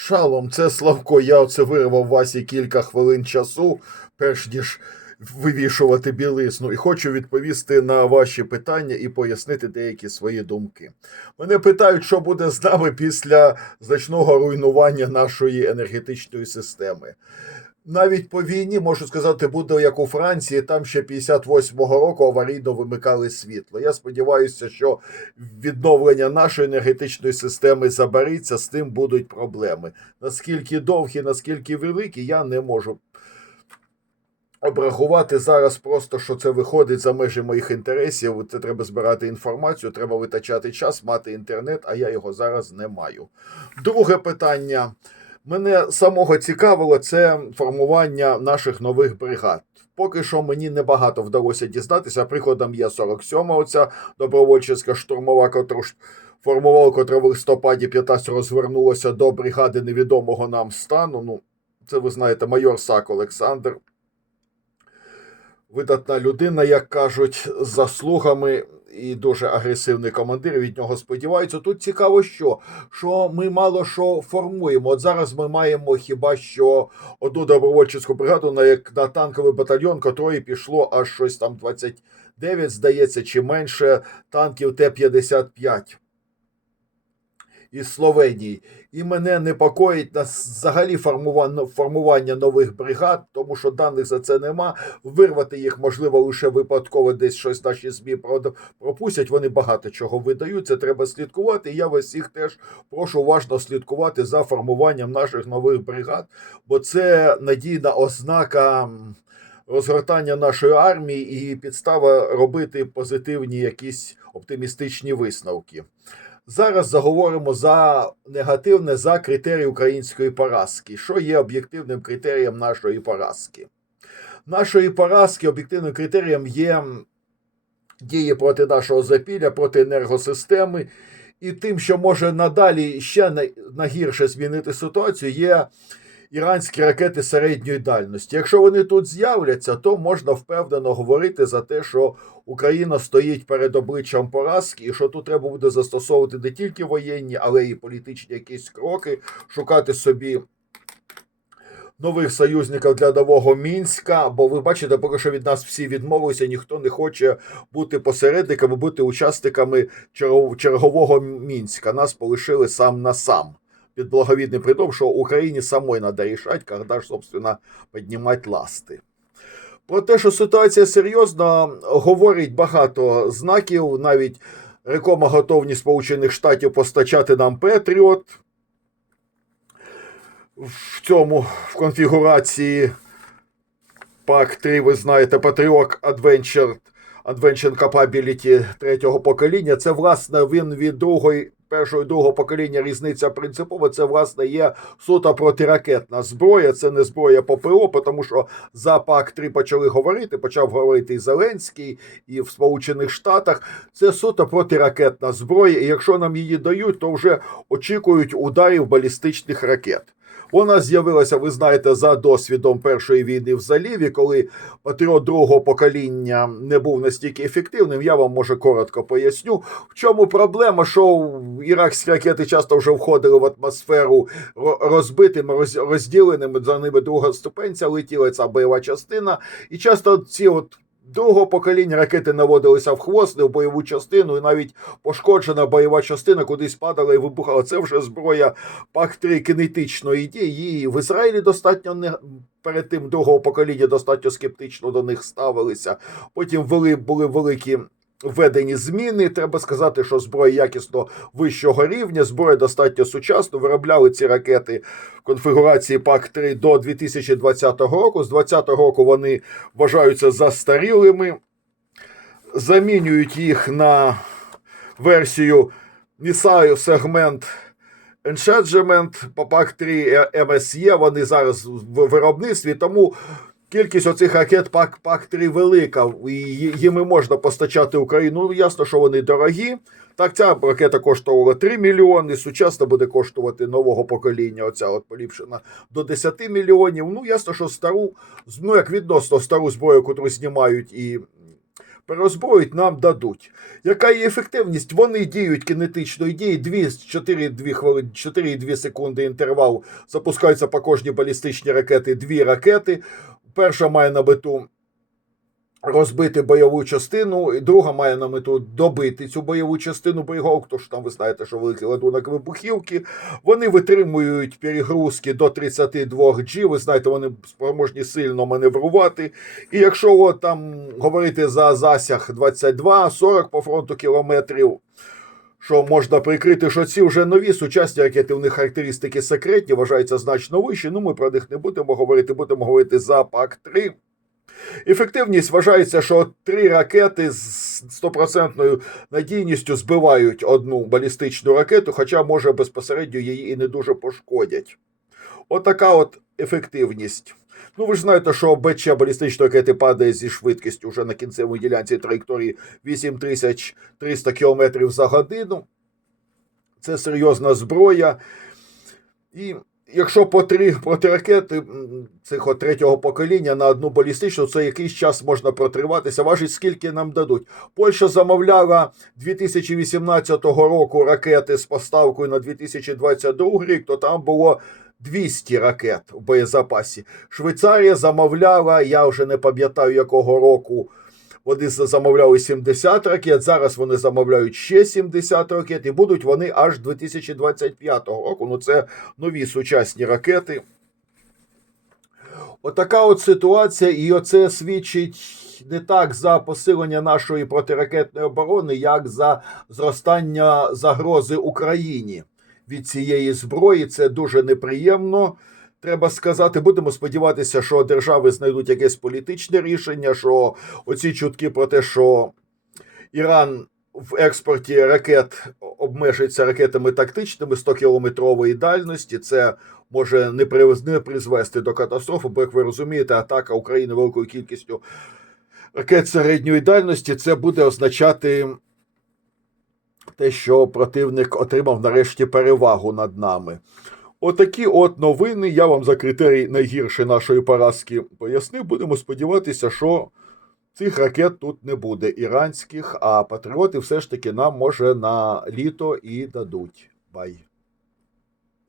Шалом, це Славко. Я оце вирвав Васі кілька хвилин часу, перш ніж вивішувати білизну, і хочу відповісти на ваші питання і пояснити деякі свої думки. Мене питають, що буде з нами після значного руйнування нашої енергетичної системи. Навіть по війні можу сказати, буде як у Франції. Там ще 58-го року аварійно вимикали світло. Я сподіваюся, що відновлення нашої енергетичної системи забариться, з тим будуть проблеми. Наскільки довгі, наскільки великі, я не можу обрахувати зараз просто, що це виходить за межі моїх інтересів. Це треба збирати інформацію, треба витачати час, мати інтернет, а я його зараз не маю. Друге питання. Мене самого цікавило це формування наших нових бригад. Поки що мені небагато вдалося дізнатися. Прикладом є 47-ма оця добровольча штурмова, котру формувала, котра в листопаді 15 розвернулася до бригади невідомого нам стану. Ну, це ви знаєте, майор Сак Олександр. Видатна людина, як кажуть, заслугами і дуже агресивний командир. Від нього сподіваються. Тут цікаво, що що ми мало що формуємо. От зараз ми маємо хіба що одну добровольчу бригаду, на як на танковий батальйон, котрої пішло аж щось там 29, здається, чи менше танків Т-55 із Словенії. І мене непокоїть на взагалі формування, нових бригад, тому що даних за це нема. Вирвати їх можливо лише випадково десь щось наші ЗМІ пропустять. Вони багато чого видають. Це треба слідкувати. І я вас всіх теж прошу уважно слідкувати за формуванням наших нових бригад, бо це надійна ознака. Розгортання нашої армії і підстава робити позитивні якісь оптимістичні висновки. Зараз заговоримо за негативне за критерії української поразки. Що є об'єктивним критерієм нашої поразки? Нашої поразки об'єктивним критерієм є дії проти нашого запілля, проти енергосистеми. І тим, що може надалі ще на гірше змінити ситуацію, є іранські ракети середньої дальності. Якщо вони тут з'являться, то можна впевнено говорити за те, що Україна стоїть перед обличчям поразки, і що тут треба буде застосовувати не тільки воєнні, але й політичні якісь кроки, шукати собі. Нових союзників для нового мінська, бо ви бачите, поки що від нас всі відмовилися, ніхто не хоче бути посередниками, бути учасниками чергового мінська. Нас полишили сам на сам під благовідним придом, що Україні самой треба рішати, коли ж, собственно, піднімати ласти. Про те, що ситуація серйозна, говорить багато знаків, навіть рекома готовність Сполучених Штатів постачати нам Петріот в цьому в конфігурації пак 3, ви знаєте, Patriot Adventure, Adventure Capability третього покоління. Це, власне, він від другої першого і другого покоління різниця принципова. Це власне є суто протиракетна зброя. Це не зброя ППО, тому що за пак 3 почали говорити. Почав говорити і Зеленський, і в Сполучених Штатах. Це суто протиракетна зброя. І якщо нам її дають, то вже очікують ударів балістичних ракет. Вона з'явилася, ви знаєте, за досвідом першої війни в заліві, коли патріот другого покоління не був настільки ефективним. Я вам може коротко поясню. В чому проблема, що іракські ракети часто вже входили в атмосферу розбитими, розділеними за ними друга ступенця, летіла ця бойова частина, і часто ці от. Другого покоління ракети наводилися в хвост, в бойову частину, і навіть пошкоджена бойова частина кудись падала і вибухала. Це вже зброя ПАК-3 кінетичної дії. Її в Ізраїлі достатньо не перед тим другого покоління достатньо скептично до них ставилися. Потім вели, були великі. Введені зміни, треба сказати, що зброя якісно вищого рівня, зброя достатньо сучасно. Виробляли ці ракети в конфігурації ПАК-3 до 2020 року. З 2020 року вони вважаються застарілими, замінюють їх на версію Missile Segment Enchangement по ПАК-3 MSE. Вони зараз в виробництві, тому. Кількість оцих ракет пак пак 3 велика, і їми можна постачати Україну. Ну, ясно, що вони дорогі. Так, ця ракета коштувала 3 мільйони. Сучасно буде коштувати нового покоління. Оця от поліпшена до 10 мільйонів. Ну, ясно, що стару, ну як відносно стару зброю, яку знімають і переозброїть, нам дадуть. Яка є ефективність? Вони діють кінетичної дії 2, 4,2 хвилини, 4,2 секунди інтервал. Запускаються по кожній балістичній ракети дві ракети. Перша має на мету розбити бойову частину, і друга має на мету добити цю бойову частину боєголовок, тому що там ви знаєте, що великий ладунок вибухівки. Вони витримують перегрузки до 32 G, ви знаєте, вони спроможні сильно маневрувати. І якщо от там говорити за засяг 22-40 по фронту кілометрів, що можна прикрити, що ці вже нові сучасні ракети, у них характеристики секретні, вважаються значно вищі. Ну, ми про них не будемо говорити, будемо говорити за ПАК-3. Ефективність вважається, що три ракети з стопроцентною надійністю збивають одну балістичну ракету, хоча, може, безпосередньо її і не дуже пошкодять.Отака от ефективність. Ну, ви ж знаєте, що БЧ балістичної ракети падає зі швидкістю вже на кінцевій ділянці траєкторії 8300 км за годину. Це серйозна зброя. І якщо по три протиракети цих третього покоління на одну балістичну, це якийсь час можна протриватися. Важить, скільки нам дадуть. Польща замовляла 2018 року ракети з поставкою на 2022 рік, то там було 200 ракет в боєзапасі. Швейцарія замовляла, я вже не пам'ятаю якого року. Вони замовляли 70 ракет, зараз вони замовляють ще 70 ракет, і будуть вони аж 2025 року. Ну, це нові сучасні ракети. Отака от ситуація, і оце свідчить не так за посилення нашої протиракетної оборони, як за зростання загрози Україні від цієї зброї. Це дуже неприємно. Треба сказати, будемо сподіватися, що держави знайдуть якесь політичне рішення, що оці чутки про те, що Іран в експорті ракет обмежиться ракетами тактичними 100-кілометрової дальності. Це може не призвести до катастрофи, бо як ви розумієте, атака України великою кількістю ракет середньої дальності це буде означати те, що противник отримав нарешті перевагу над нами. Отакі от новини. Я вам за критерій найгірше нашої поразки пояснив. Будемо сподіватися, що цих ракет тут не буде іранських, а патріоти все ж таки нам може на літо і дадуть. Бай.